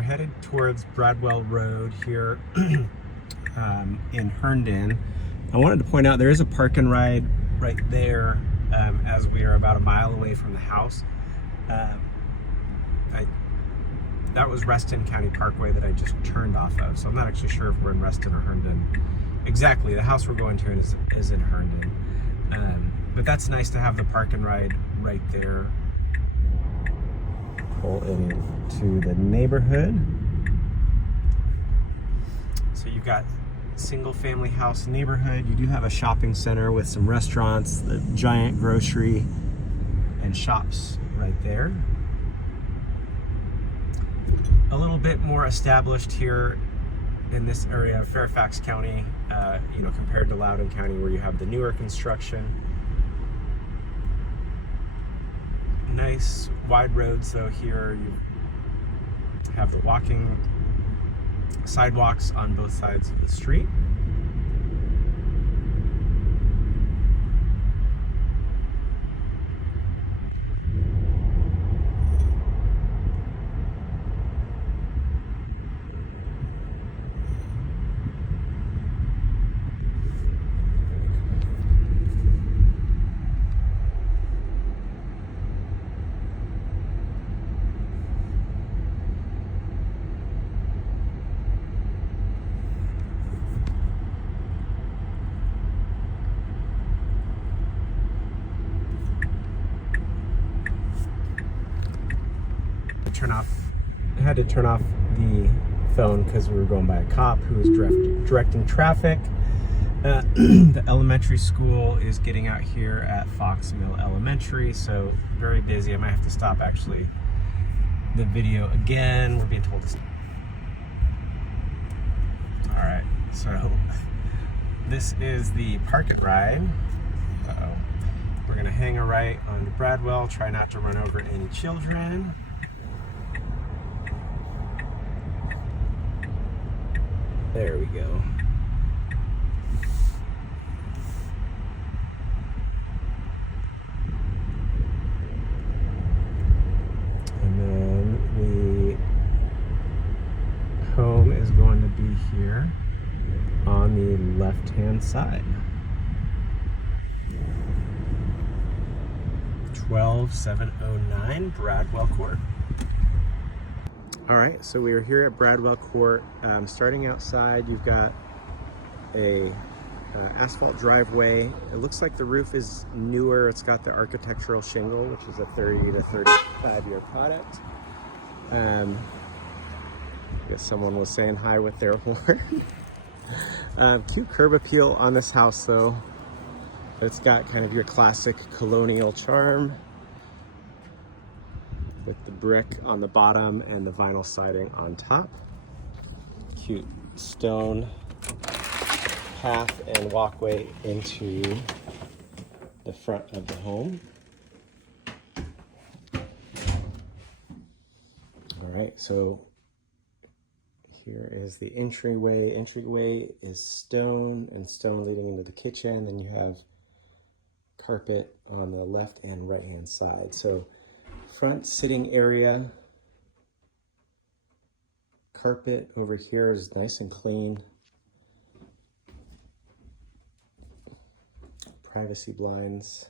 we're headed towards Bradwell Road here in Herndon. I wanted to point out there is a park and ride right there as we are about a mile away from the house. That was Reston County Parkway that I just turned off of, so I'm not actually sure if we're in Reston or Herndon. Exactly, the house we're going to is in Herndon. But that's nice to have the park and ride right there. Pull into the neighborhood. So you've got single family house neighborhood. You do have a shopping center with some restaurants, the giant grocery and shops right there. A little bit more established here in this area of Fairfax County, compared to Loudoun County where you have the newer construction. Nice wide roads though here. You have the walking sidewalks on both sides of the street. I had to turn off the phone because we were going by a cop who was directing traffic. The elementary school is getting out here at Fox Mill Elementary, so very busy. I might have to stop actually the video again. We're being told to stop. All right, so this is the park and ride. We're gonna hang a right on Bradwell, try not to run over any children. There we go. And then the home is going to be here on the left-hand side. 12709 Bradwell Court. All right, so we are here at Bradwell Court. Starting outside, you've got a asphalt driveway. It looks like the roof is newer. It's got the architectural shingle, which is a 30 to 35 year product. I guess someone was saying hi with their horn. Cute curb appeal on this house though. It's got kind of your classic colonial charm, with the brick on the bottom and the vinyl siding on top. Cute stone path and walkway into the front of the home. All right, so here is the entryway. Entryway is stone and stone leading into the kitchen. Then you have carpet on the left and right hand side. So front sitting area, carpet over here is nice and clean. Privacy blinds,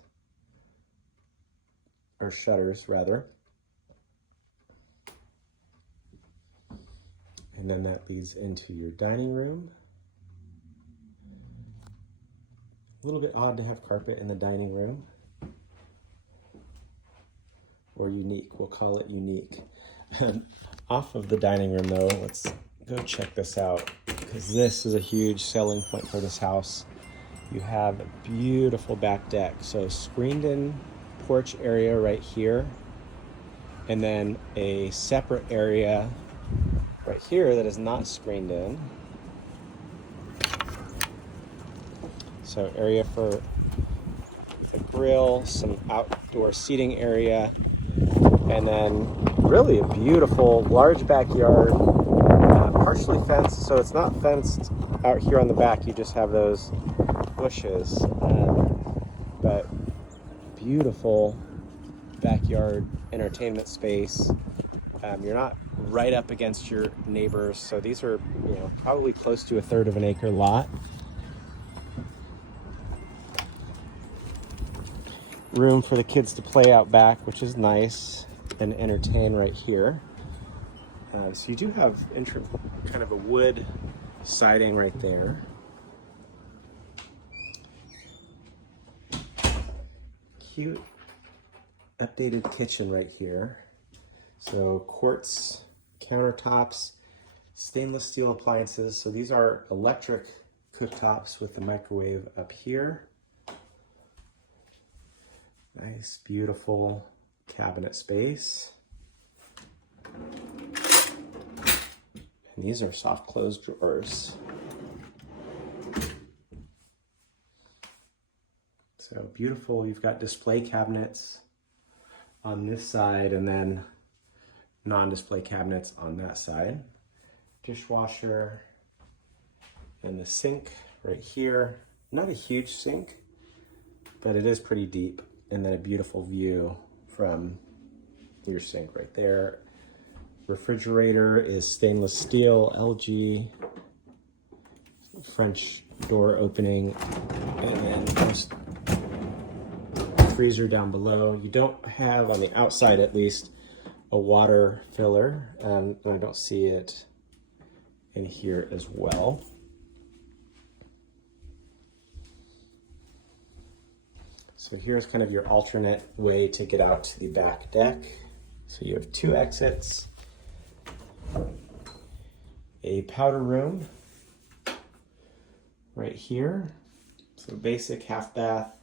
or shutters rather. And then that leads into your dining room. A little bit odd to have carpet in the dining room. Or unique, we'll call it unique. Off of the dining room though, let's go check this out, because this is a huge selling point for this house. You have a beautiful back deck, so screened in porch area right here, and then a separate area right here that is not screened in. So area for a grill, some outdoor seating area, and then really a beautiful large backyard, partially fenced, so it's not fenced out here on the back. You just have those bushes, but beautiful backyard entertainment space. You're not right up against your neighbors. So these are, you know, probably close to 1/3 of an acre lot. Room for the kids to play out back, which is nice, and entertain right here. So you do have kind of a wood siding right there. Cute updated kitchen right here. So quartz countertops, stainless steel appliances. So these are electric cooktops with the microwave up here. Nice, beautiful cabinet space. And these are soft close drawers. So beautiful. You've got display cabinets on this side and then non-display cabinets on that side. Dishwasher and the sink right here. Not a huge sink, but it is pretty deep. And then a beautiful view from your sink right there. Refrigerator is stainless steel, LG, French door opening, and then freezer down below. You don't have, on the outside at least, a water filler, and I don't see it in here as well. So here's kind of your alternate way to get out to the back deck. So you have 2 exits, a powder room right here. So basic half bath,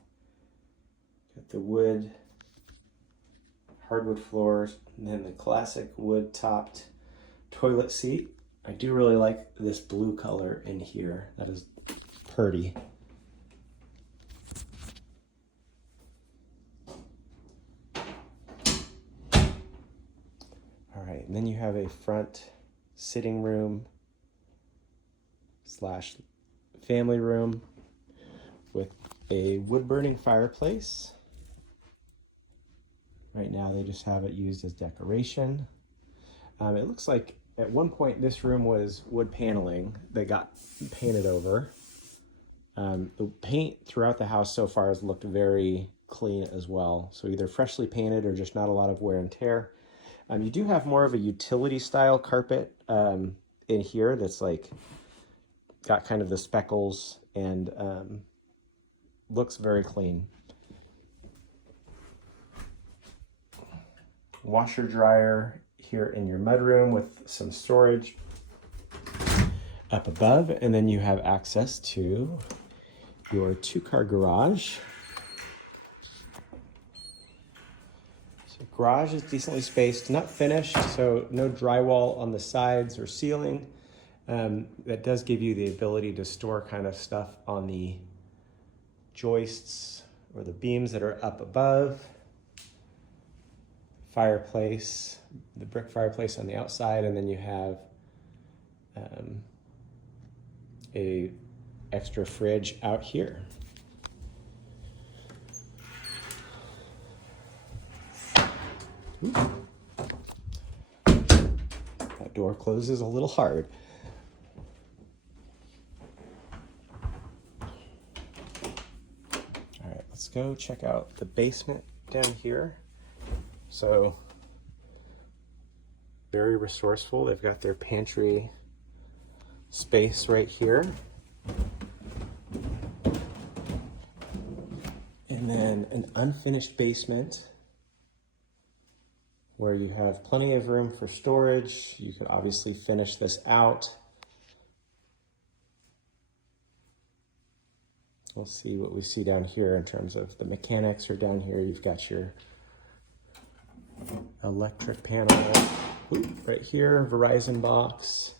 got the wood, hardwood floors, and then the classic wood topped toilet seat. I do really like this blue color in here. That is pretty. All right, and then you have a front sitting room / family room with a wood burning fireplace. Right now they just have it used as decoration. It looks like at one point this room was wood paneling that got painted over. The paint throughout the house so far has looked very clean as well. So either freshly painted or just not a lot of wear and tear. You do have more of a utility style carpet in here that's like got kind of the speckles and looks very clean. Washer dryer here in your mudroom with some storage up above, and then you have access to your 2-car garage. So garage is decently spaced, not finished, so no drywall on the sides or ceiling. That does give you the ability to store kind of stuff on the joists or the beams that are up above. Fireplace, the brick fireplace on the outside, and then you have a extra fridge out here. Ooh. That door closes a little hard. All right, let's go check out the basement down here. So very resourceful. They've got their pantry space right here. And then an unfinished basement where you have plenty of room for storage. You could obviously finish this out. We'll see what we see down here in terms of the mechanics. Or down here you've got your electric panel. Right here, Verizon box.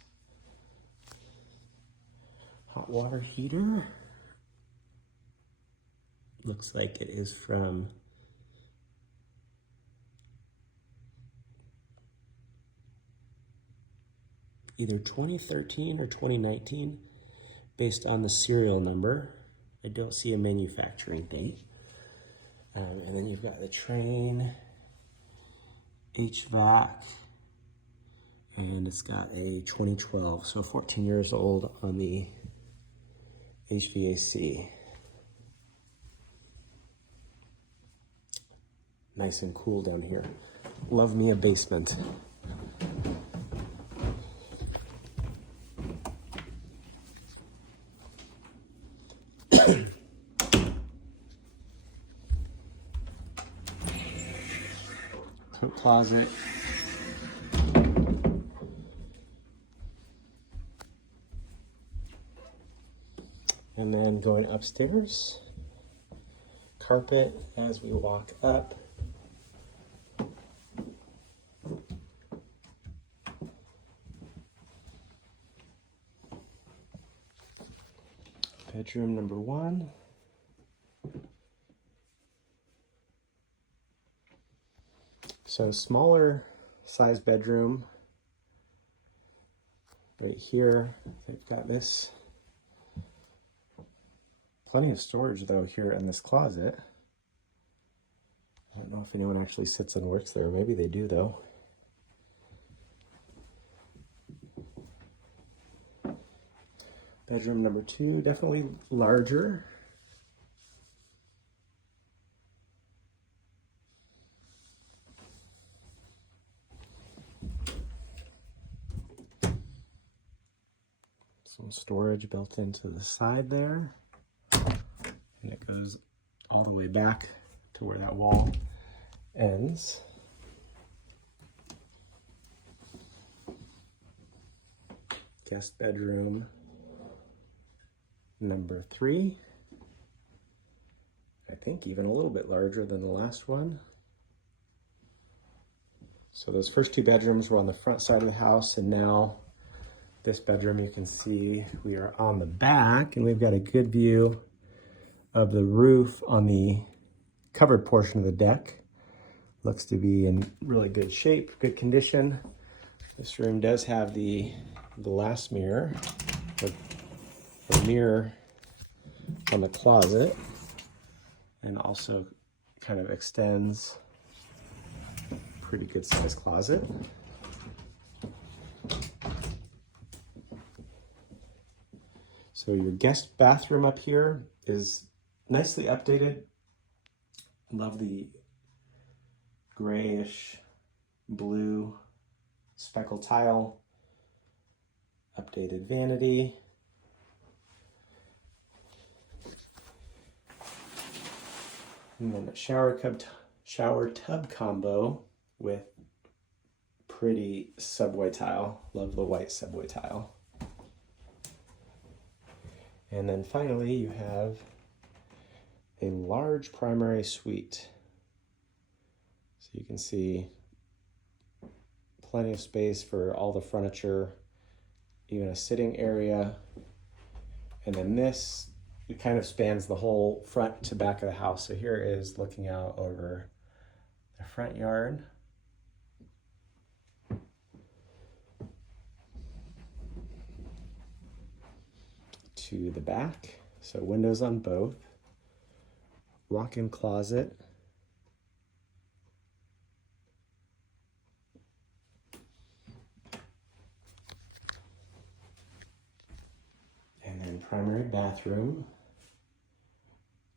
Hot water heater. Looks like it is from either 2013 or 2019 based on the serial number. I don't see a manufacturing date. And then you've got the train, HVAC, And it's got a 2012, so 14 years old on the HVAC. Nice and cool down here. Love me a basement. Coat closet. And then going upstairs, carpet as we walk up. Bedroom number 1. So smaller size bedroom. Right here, they've got this. Plenty of storage though here in this closet. I don't know if anyone actually sits and works there. Maybe they do though. Bedroom number 2, definitely larger. Some storage built into the side there. And it goes all the way back to where that wall ends. Guest bedroom number 3. I think even a little bit larger than the last one. So those first 2 bedrooms were on the front side of the house, and now this bedroom, you can see we are on the back, and we've got a good view of the roof on the covered portion of the deck. Looks to be in really good shape, good condition. This room does have the glass mirror, the mirror on the closet, and also kind of extends. Pretty good size closet. So your guest bathroom up here is nicely updated. Love the grayish blue speckle tile. Updated vanity. And then a shower tub combo with pretty subway tile. Love the white subway tile. And then finally you have a large primary suite. So you can see plenty of space for all the furniture, even a sitting area. And then this, it kind of spans the whole front to back of the house. So here is looking out over the front yard. To the back, so windows on both, walk-in closet, and then primary bathroom.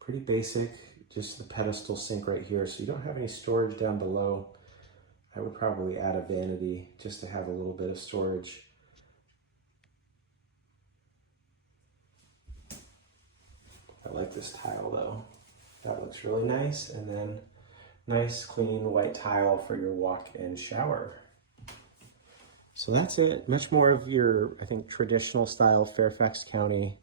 Pretty basic, just the pedestal sink right here, so you don't have any storage down below. I would probably add a vanity just to have a little bit of storage. I like this tile though. That looks really nice. And then nice clean white tile for your walk-in shower. So that's it. Much more of your, I think, traditional style Fairfax County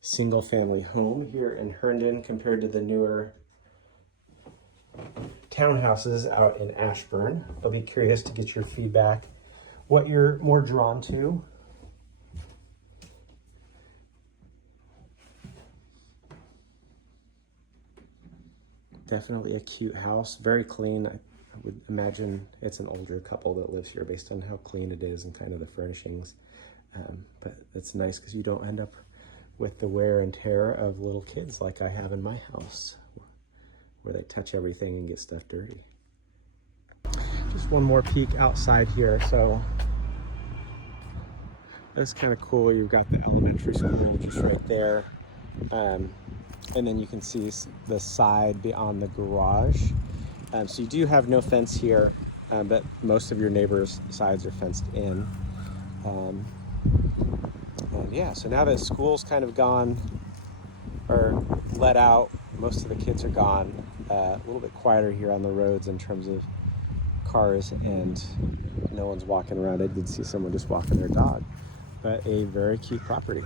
single family home here in Herndon compared to the newer townhouses out in Ashburn. I'll be curious to get your feedback, what you're more drawn to. Definitely a cute house, very clean. I would imagine it's an older couple that lives here based on how clean it is and kind of the furnishings. But it's nice because you don't end up with the wear and tear of little kids like I have in my house, where they touch everything and get stuff dirty. Just one more peek outside here. So That's kind of cool. You've got the elementary school just right there. And then you can see the side beyond the garage. So you do have no fence here, but most of your neighbors' sides are fenced in. And yeah, so now that school's kind of gone, or let out, most of the kids are gone. A little bit quieter here on the roads in terms of cars, and no one's walking around. I did see someone just walking their dog, but a very cute property.